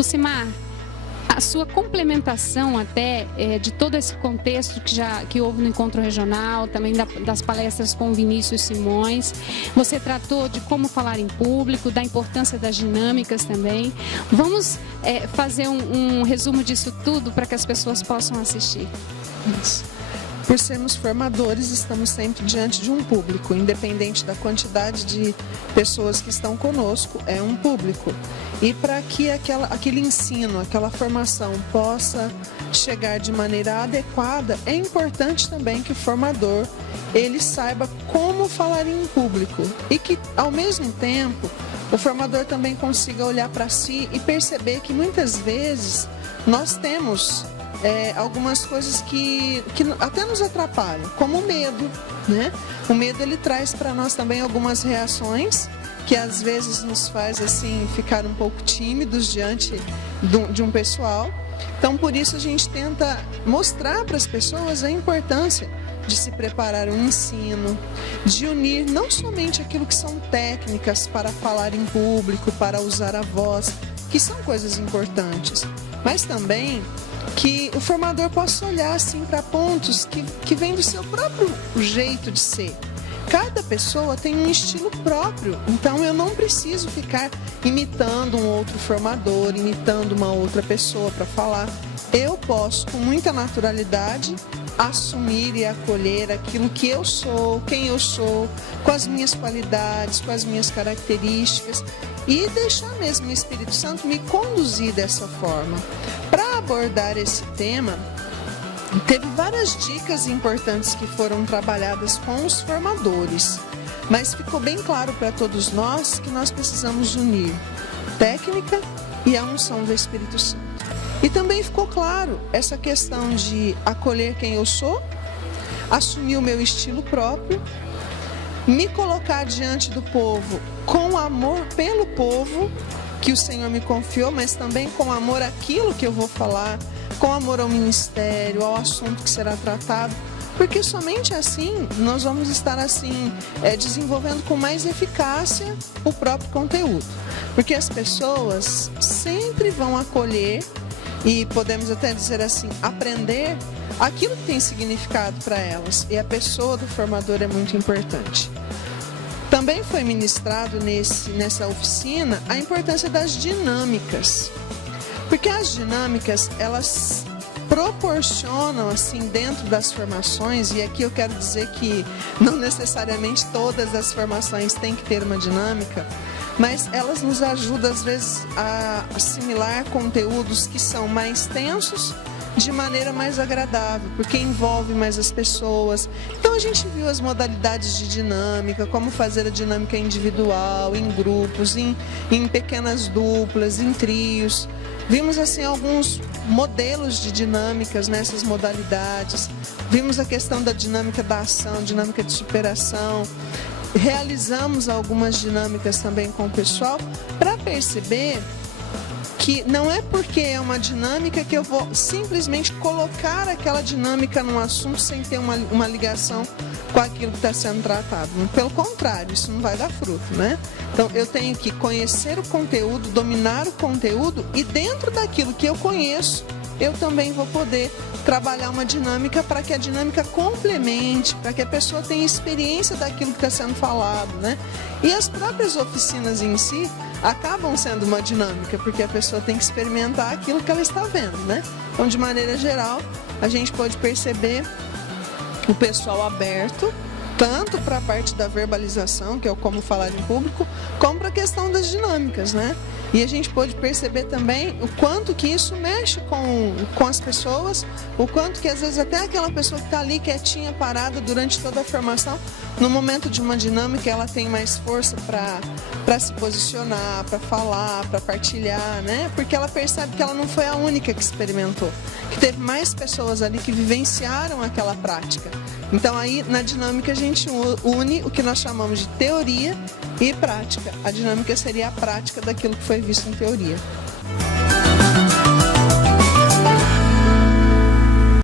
Lucimar, a sua complementação até de todo esse contexto que houve no encontro regional, também das palestras com o Vinícius Simões, você tratou de como falar em público, da importância das dinâmicas também. Vamos fazer um resumo disso tudo para que as pessoas possam assistir. Isso. Por sermos formadores, estamos sempre diante de um público, independente da quantidade de pessoas que estão conosco, é um público. E para que aquele ensino, aquela formação possa chegar de maneira adequada, é importante também que o formador ele saiba como falar em público e que, ao mesmo tempo, o formador também consiga olhar para si e perceber que muitas vezes nós temos algumas coisas que até nos atrapalham, como o medo, né? O medo ele traz para nós também algumas reações que às vezes nos faz assim ficar um pouco tímidos diante de um pessoal. Então por isso a gente tenta mostrar para as pessoas a importância de se preparar um ensino, de unir não somente aquilo que são técnicas para falar em público, para usar a voz, que são coisas importantes, mas também que o formador possa olhar assim para pontos que vêm do seu próprio jeito de ser. Cada pessoa tem um estilo próprio, então eu não preciso ficar imitando um outro formador, imitando uma outra pessoa para falar. Eu posso, com muita naturalidade, assumir e acolher aquilo que eu sou, quem eu sou, com as minhas qualidades, com as minhas características e deixar mesmo o Espírito Santo me conduzir dessa forma. Para abordar esse tema, teve várias dicas importantes que foram trabalhadas com os formadores, mas ficou bem claro para todos nós que nós precisamos unir técnica e a unção do Espírito Santo. E também ficou claro essa questão de acolher quem eu sou, assumir o meu estilo próprio, me colocar diante do povo com amor pelo povo que o Senhor me confiou, mas também com amor àquilo que eu vou falar, com amor ao ministério, ao assunto que será tratado, porque somente assim nós vamos estar assim desenvolvendo com mais eficácia o próprio conteúdo, porque as pessoas sempre vão acolher e podemos até dizer assim, aprender aquilo que tem significado para elas, e a pessoa do formador é muito importante. Também foi ministrado nessa oficina a importância das dinâmicas, porque as dinâmicas elas proporcionam assim dentro das formações, e aqui eu quero dizer que não necessariamente todas as formações têm que ter uma dinâmica, mas elas nos ajudam às vezes a assimilar conteúdos que são mais tensos de maneira mais agradável, porque envolve mais as pessoas. Então a gente viu as modalidades de dinâmica, como fazer a dinâmica individual, em grupos, em pequenas duplas, em trios. Vimos assim alguns modelos de dinâmicas nessas modalidades. Vimos a questão da dinâmica da ação, dinâmica de superação. Realizamos algumas dinâmicas também com o pessoal para perceber que não é porque é uma dinâmica que eu vou simplesmente colocar aquela dinâmica num assunto sem ter uma ligação com aquilo que está sendo tratado. Pelo contrário, isso não vai dar fruto, né? Então, eu tenho que conhecer o conteúdo, dominar o conteúdo, e dentro daquilo que eu conheço, eu também vou poder trabalhar uma dinâmica para que a dinâmica complemente, para que a pessoa tenha experiência daquilo que está sendo falado, né? E as próprias oficinas em si acabam sendo uma dinâmica, porque a pessoa tem que experimentar aquilo que ela está vendo, né? Então, de maneira geral, a gente pode perceber o pessoal aberto, tanto para a parte da verbalização, que é o como falar em público, como para a questão das dinâmicas, né? E a gente pode perceber também o quanto que isso mexe com as pessoas, o quanto que às vezes até aquela pessoa que está ali quietinha, parada durante toda a formação, no momento de uma dinâmica ela tem mais força para se posicionar, para falar, para partilhar, né? Porque ela percebe que ela não foi a única que experimentou, que teve mais pessoas ali que vivenciaram aquela prática. Então aí na dinâmica a gente une o que nós chamamos de teoria e prática. A dinâmica seria a prática daquilo que foi visto em teoria.